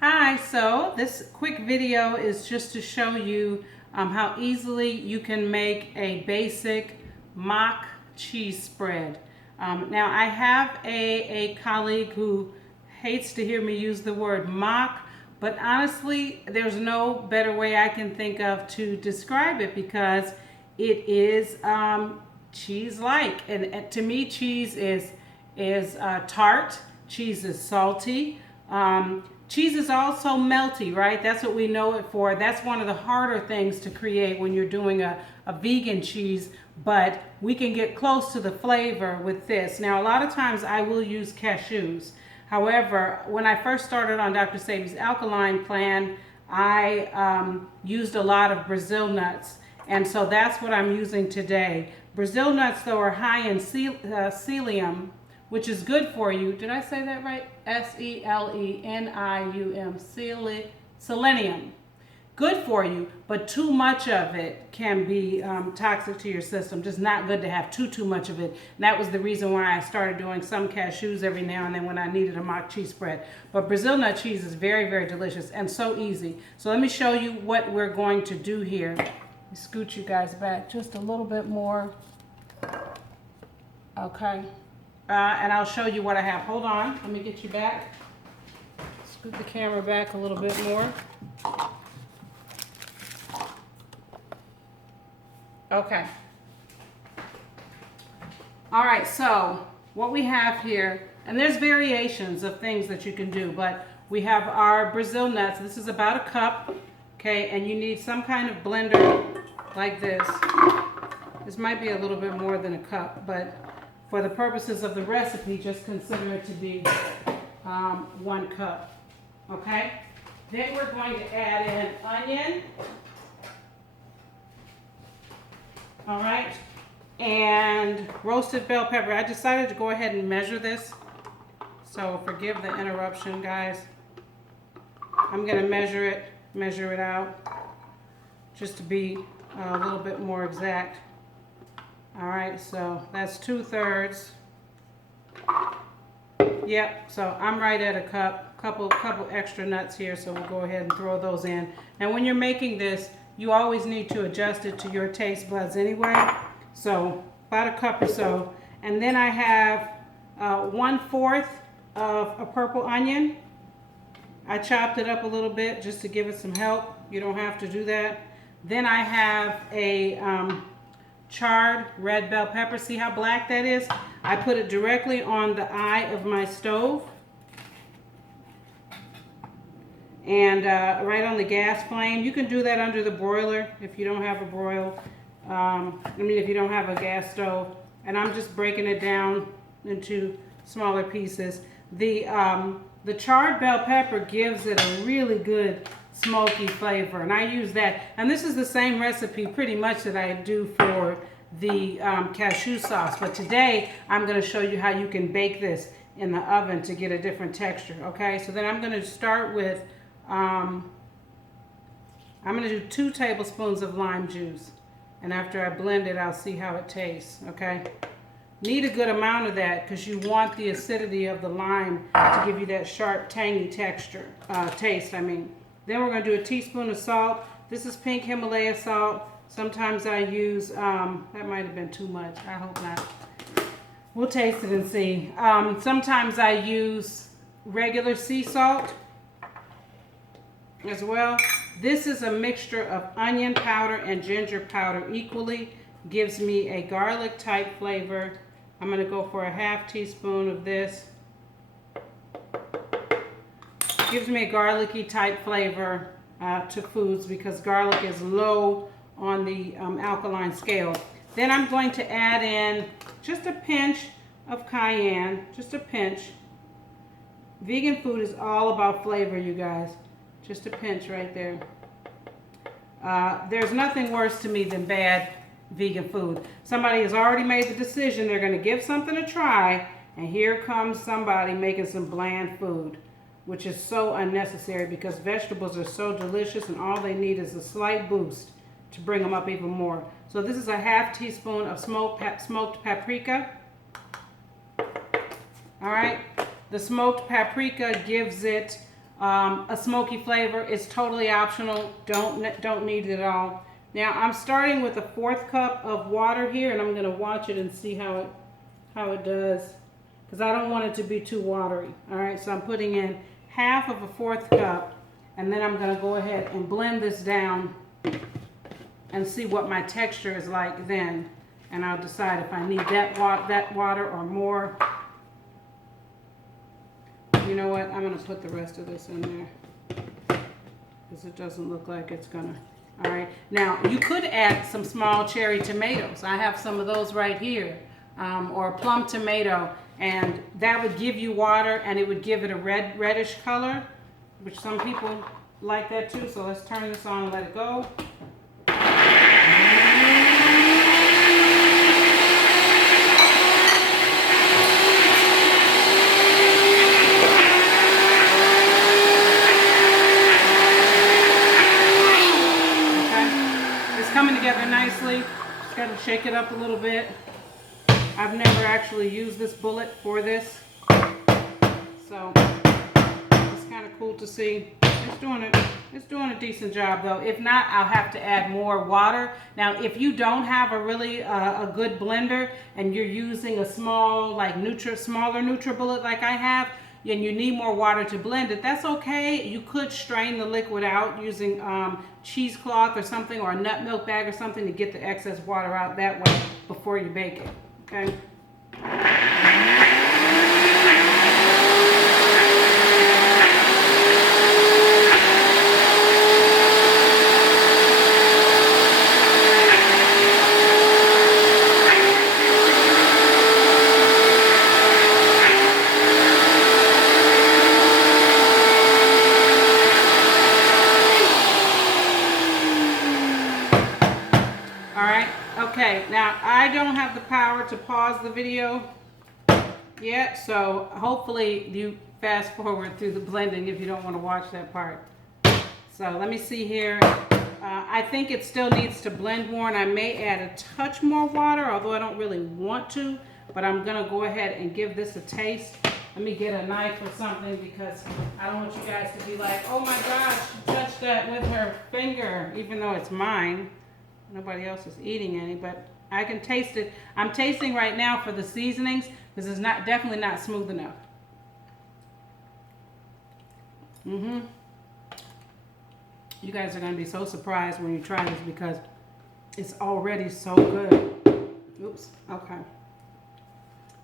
Hi, so this quick video is just to show you how easily you can make a basic mock cheese spread. Now I have a colleague who hates to hear me use the word mock, but honestly there's no better way I can think of to describe it because it is cheese-like, and to me cheese is tart, cheese is salty. Cheese is also melty, right? That's what we know it for. That's one of the harder things to create when you're doing a vegan cheese, but we can get close to the flavor with this. Now, a lot of times I will use cashews. However, when I first started on Dr. Sebi's alkaline plan, I used a lot of Brazil nuts. And so that's what I'm using today. Brazil nuts, though, are high in selenium, which is good for you. Did I say that right? Selenium. Selenium. Good for you, but too much of it can be toxic to your system. Just not good to have too much of it. And that was the reason why I started doing some cashews every now and then when I needed a mock cheese spread. But Brazil nut cheese is very, very delicious and so easy. So let me show you what we're going to do here. Let me scoot you guys back just a little bit more. Okay. And I'll show you what I have. Hold on, let me get you back. Scoot the camera back a little bit more. Okay. All right, so what we have here, and there's variations of things that you can do, but we have our Brazil nuts. This is about a cup, okay, and you need some kind of blender like this. This might be a little bit more than a cup, but for the purposes of the recipe, just consider it to be 1 cup, okay? Then we're going to add in onion, all right, and roasted bell pepper. I decided to go ahead and measure this, so forgive the interruption, guys. I'm gonna measure it out, just to be a little bit more exact. All right, so that's 2/3. Yep, so I'm right at a cup. Couple extra nuts here, so we'll go ahead and throw those in. And when you're making this, you always need to adjust it to your taste buds anyway. So about a cup or so. And then I have 1/4 of a purple onion. I chopped it up a little bit just to give it some help. You don't have to do that. Then I have a charred red bell pepper. See how black that is? I put it directly on the eye of my stove and right on the gas flame. You can do that under the broiler if you don't have a broil. If you don't have a gas stove. And I'm just breaking it down into smaller pieces. The charred bell pepper gives it a really good smoky flavor, and I use that. And this is the same recipe pretty much that I do for the cashew sauce, but today I'm going to show you how you can bake this in the oven to get a different texture. Okay, so then I'm going to start with I'm going to do 2 tablespoons of lime juice, and after I blend it I'll see how it tastes. Okay, need a good amount of that because you want the acidity of the lime to give you that sharp tangy texture taste. Then we're going to do a teaspoon of salt. This is pink Himalaya salt. Sometimes I use, that might have been too much. I hope not. We'll taste it and see. Sometimes I use regular sea salt as well. This is a mixture of onion powder and ginger powder equally. Gives me a garlic type flavor. I'm going to go for a 1/2 teaspoon of this. Gives me a garlicky type flavor to foods because garlic is low on the alkaline scale. Then I'm going to add in just a pinch of cayenne, just a pinch. Vegan food is all about flavor, you guys. Just a pinch right there. There's nothing worse to me than bad vegan food. Somebody has already made the decision they're going to give something a try, and here comes somebody making some bland food, which is so unnecessary because vegetables are so delicious and all they need is a slight boost to bring them up even more. So this is a 1/2 teaspoon of smoked paprika. All right, the smoked paprika gives it a smoky flavor. It's totally optional. Don't need it at all. Now I'm starting with a 1/4 cup of water here, and I'm going to watch it and see how it does, because I don't want it to be too watery. All right, so I'm putting in 1/2 of a 1/4 cup, and then I'm going to go ahead and blend this down and see what my texture is like then, and I'll decide if I need that water or more. You know what? I'm going to put the rest of this in there because it doesn't look like it's going to. All right. Now, you could add some small cherry tomatoes. I have some of those right here, or a plum tomato, and that would give you water, and it would give it a reddish color, which some people like that too. So let's turn this on and let it go. Coming together nicely. Just got to shake it up a little bit. I've never actually used this bullet for this, so it's kind of cool to see. It's doing a decent job though. If not, I'll have to add more water. Now, if you don't have a really a good blender and you're using a small, like smaller NutriBullet like I have, and you need more water to blend it, that's okay. You could strain the liquid out using cheesecloth or something, or a nut milk bag or something, to get the excess water out that way before you bake it. Okay. Okay, now I don't have the power to pause the video yet, so hopefully you fast forward through the blending if you don't want to watch that part. So let me see here. I think it still needs to blend more, and I may add a touch more water, although I don't really want to, but I'm going to go ahead and give this a taste. Let me get a knife or something, because I don't want you guys to be like, oh my gosh, she touched that with her finger, even though it's mine. Nobody else is eating any, but I can taste it. I'm tasting right now for the seasonings, because it's definitely not smooth enough. You guys are going to be so surprised when you try this, because it's already so good. Oops. Okay.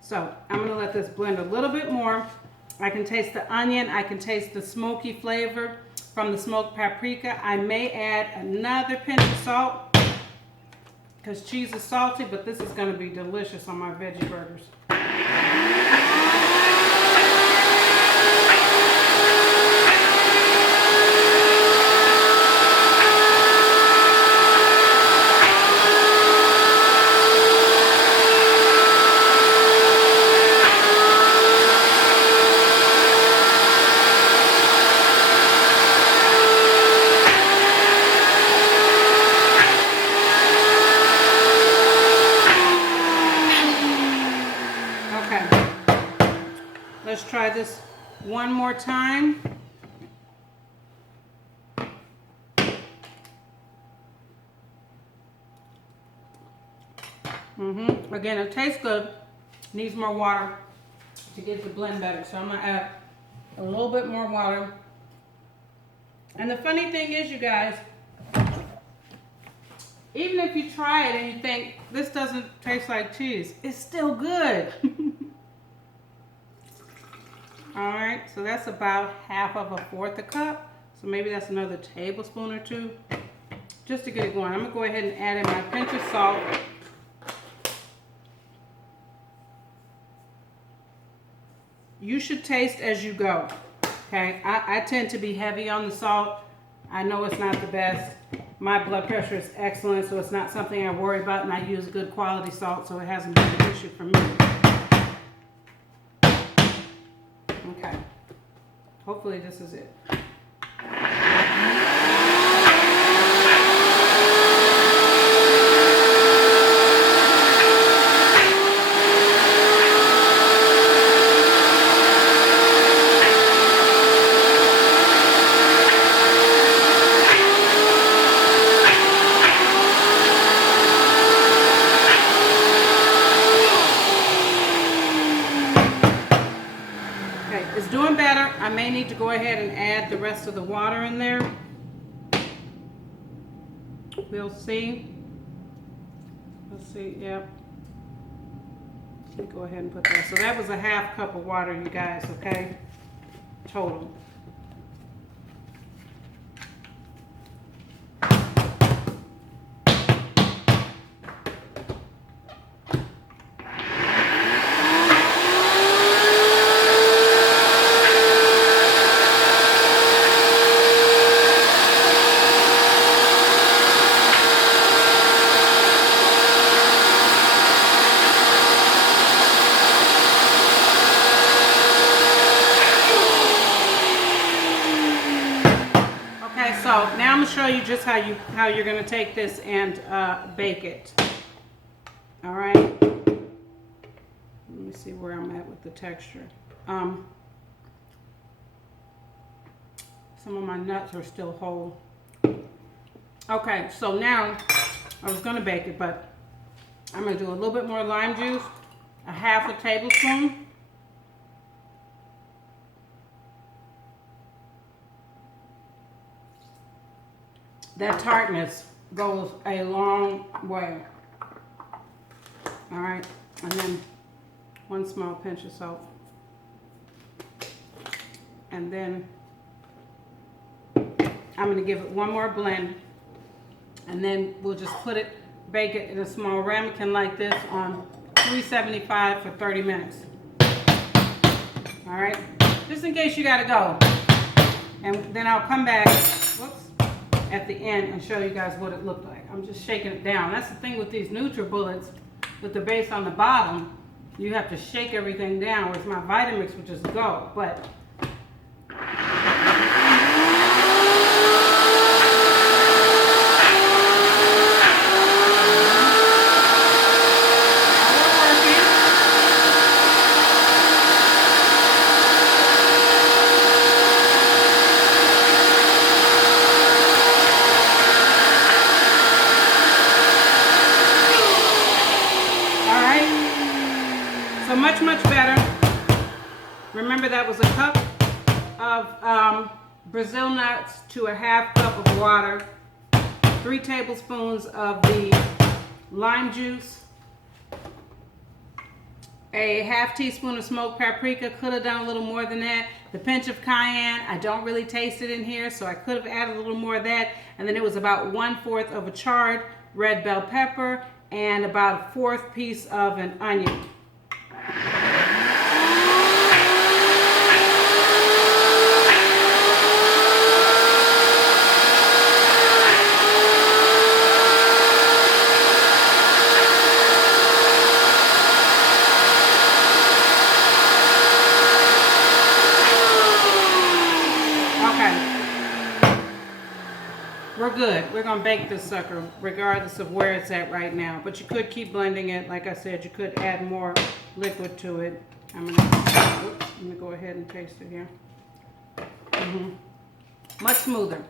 So I'm going to let this blend a little bit more. I can taste the onion. I can taste the smoky flavor from the smoked paprika. I may add another pinch of salt, because cheese is salty, but this is going to be delicious on my veggie burgers. Let's try this one more time. Again, it tastes good. Needs more water to get the blend better. So I'm gonna add a little bit more water. And the funny thing is, you guys, even if you try it and you think this doesn't taste like cheese, it's still good. All right, so that's about 1/2 of a 1/4 cup. So maybe that's another tablespoon or two, just to get it going. I'm gonna go ahead and add in my pinch of salt. You should taste as you go, okay? I tend to be heavy on the salt. I know it's not the best. My blood pressure is excellent, so it's not something I worry about, and I use good quality salt, so it hasn't been an issue for me. Okay, hopefully this is it. I may need to go ahead and add the rest of the water in there. We'll see. Let's see, yep. Let me go ahead and put that. So that was a half cup of water, you guys, okay? Total. So now I'm gonna show you just how you're gonna take this and bake it. All right. Let me see where I'm at with the texture. Some of my nuts are still whole. Okay, so now I was gonna bake it, but I'm gonna do a little bit more lime juice, a half a tablespoon. That tartness goes a long way. All right, and then 1 small pinch of salt. And then I'm gonna give it one more blend, and then we'll just bake it in a small ramekin like this on 375 for 30 minutes. All right, just in case you gotta go. And then I'll come back, whoops, at the end and show you guys what it looked like. I'm just shaking it down. That's the thing with these NutriBullets, with the base on the bottom, you have to shake everything down, whereas my Vitamix would just go. But much better. Remember, that was a cup of Brazil nuts to a half cup of water, 3 tablespoons of the lime juice, a half teaspoon of smoked paprika. Could have done a little more than that. The pinch of cayenne. I don't really taste it in here, so I could have added a little more of that. And then it was about 1/4 of a charred red bell pepper and about a 1/4 piece of an onion. We're good. We're going to bake this sucker regardless of where it's at right now. But you could keep blending it. Like I said, you could add more liquid to it. I'm going to go ahead and taste it here. Much smoother.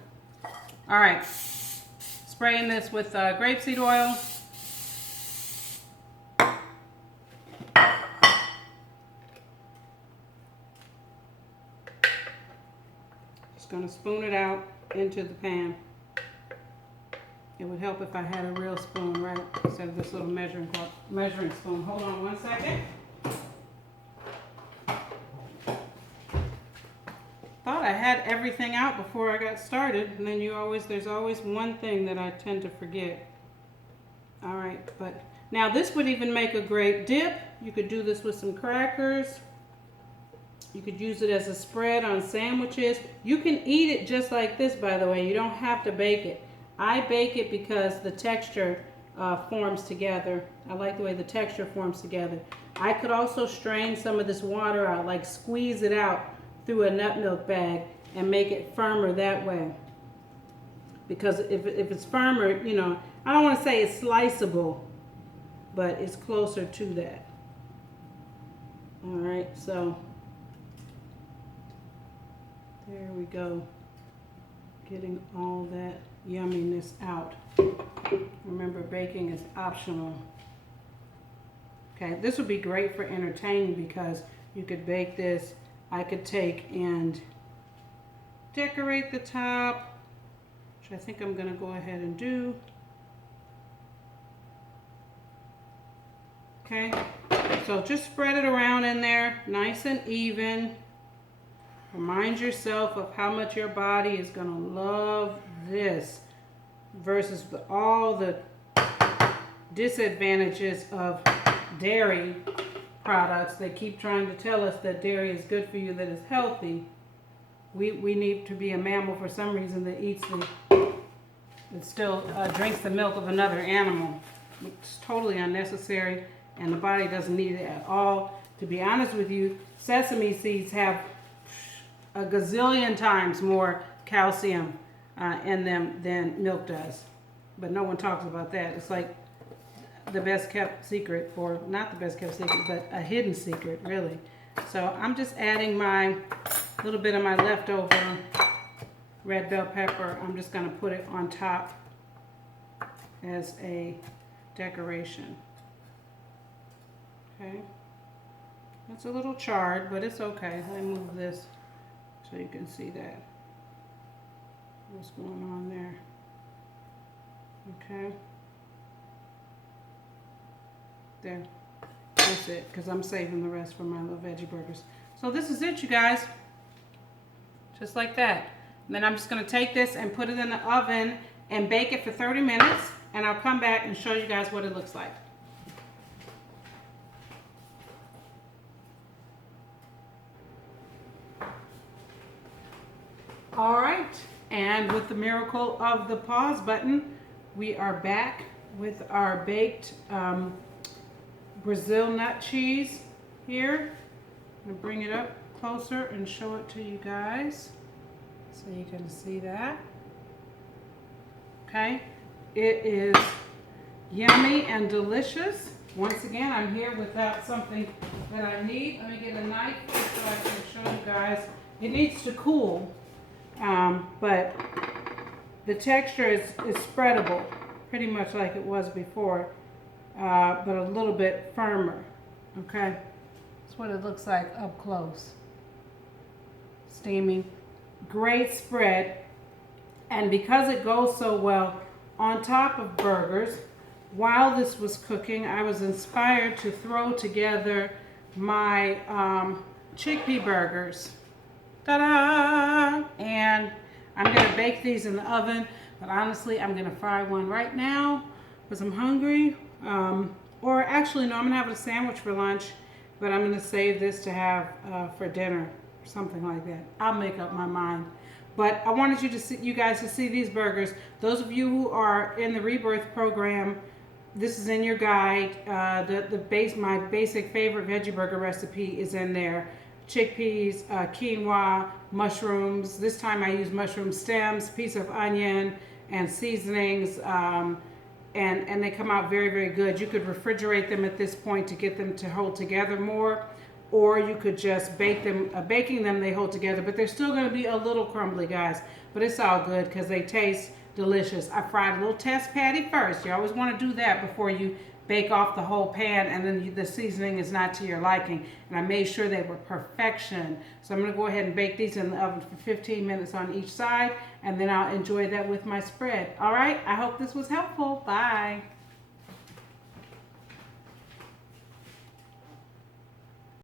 All right. Spraying this with grapeseed oil. Just going to spoon it out into the pan. It would help if I had a real spoon, right, instead of this little measuring spoon. Hold on 1 second. Thought I had everything out before I got started, and then there's always one thing that I tend to forget. All right, but now this would even make a great dip. You could do this with some crackers. You could use it as a spread on sandwiches. You can eat it just like this, by the way. You don't have to bake it. I bake it because the texture forms together. I like the way the texture forms together. I could also strain some of this water out, like squeeze it out through a nut milk bag and make it firmer that way. Because if it's firmer, you know, I don't want to say it's sliceable, but it's closer to that. All right, so there we go. Getting all that yumminess out. Remember, baking is optional. Okay, this would be great for entertaining because you could bake this I could take and decorate the top, which I think I'm gonna go ahead and do. Okay, so just spread it around in there, nice and even. Remind yourself of how much your body is gonna love this versus all the disadvantages of dairy products. They keep trying to tell us that dairy is good for you, that it's healthy. We need to be a mammal for some reason that eats that still drinks the milk of another animal. It's totally unnecessary, and the body doesn't need it at all. To be honest with you, sesame seeds have a gazillion times more calcium in them than milk does. But no one talks about that. It's like the best kept secret, or not the best kept secret, but a hidden secret, really. So I'm just adding my little bit of my leftover red bell pepper. I'm just gonna put it on top as a decoration. Okay, it's a little charred, but it's okay. Let me move this so you can see that. What's going on there? Okay. There. That's it, because I'm saving the rest for my little veggie burgers. So this is it, you guys. Just like that. And then I'm just going to take this and put it in the oven and bake it for 30 minutes. And I'll come back and show you guys what it looks like. All right. And with the miracle of the pause button, we are back with our baked Brazil nut cheese here. I'm going to bring it up closer and show it to you guys so you can see that. Okay, it is yummy and delicious. Once again, I'm here without something that I need. Let me get a knife so I can show you guys. It needs to cool, but the texture is spreadable, pretty much like it was before. But a little bit firmer. Okay, that's what it looks like up close. Steaming, great spread, and because it goes so well on top of burgers, while this was cooking, I was inspired to throw together my chickpea burgers. Ta-da! And I'm gonna bake these in the oven, but honestly, I'm gonna fry one right now because I'm hungry. Or actually, no, I'm gonna have a sandwich for lunch, but I'm gonna save this to have for dinner, or something like that. I'll make up my mind. But I wanted you guys to see these burgers. Those of you who are in the Rebirth program, this is in your guide. My basic favorite veggie burger recipe is in there. Chickpeas, quinoa, mushrooms. This time I use mushroom stems, piece of onion, and seasonings. And they come out very, very good. You could refrigerate them at this point to get them to hold together more, or you could just bake them. Baking them, they hold together, but they're still going to be a little crumbly, guys. But it's all good because they taste delicious. I fried a little test patty first. You always want to do that before you bake off the whole pan, and then the seasoning is not to your liking. And I made sure they were perfection. So I'm going to go ahead and bake these in the oven for 15 minutes on each side, and then I'll enjoy that with my spread. All right, I hope this was helpful. Bye.